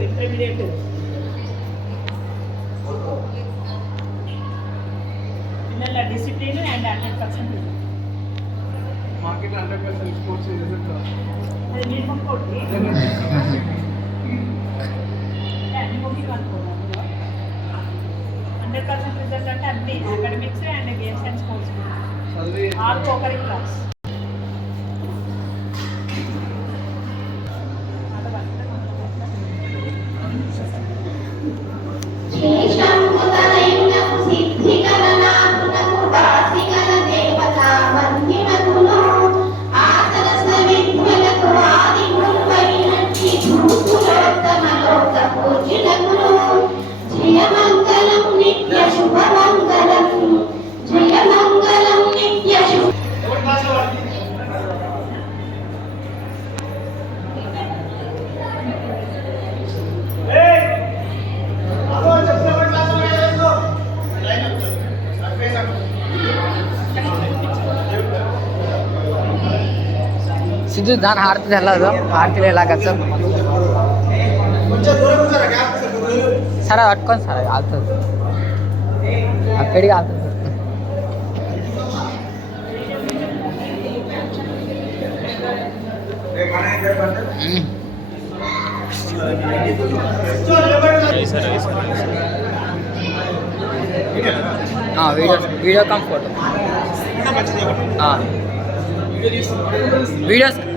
intermediate పిల్లల discipline and 100% market 100% sports result అది minimum కోటి అన్ని మూవీ అనుకోవాలి 100% రిజల్ట్ అంటే అన్ని academics and games and sports all ఒకరి క్లాస్ सिद्धू दान हारती हारती सर अटक सर आलत अड़ी आलत वीडियो कम फोटो वीडियोस फोटो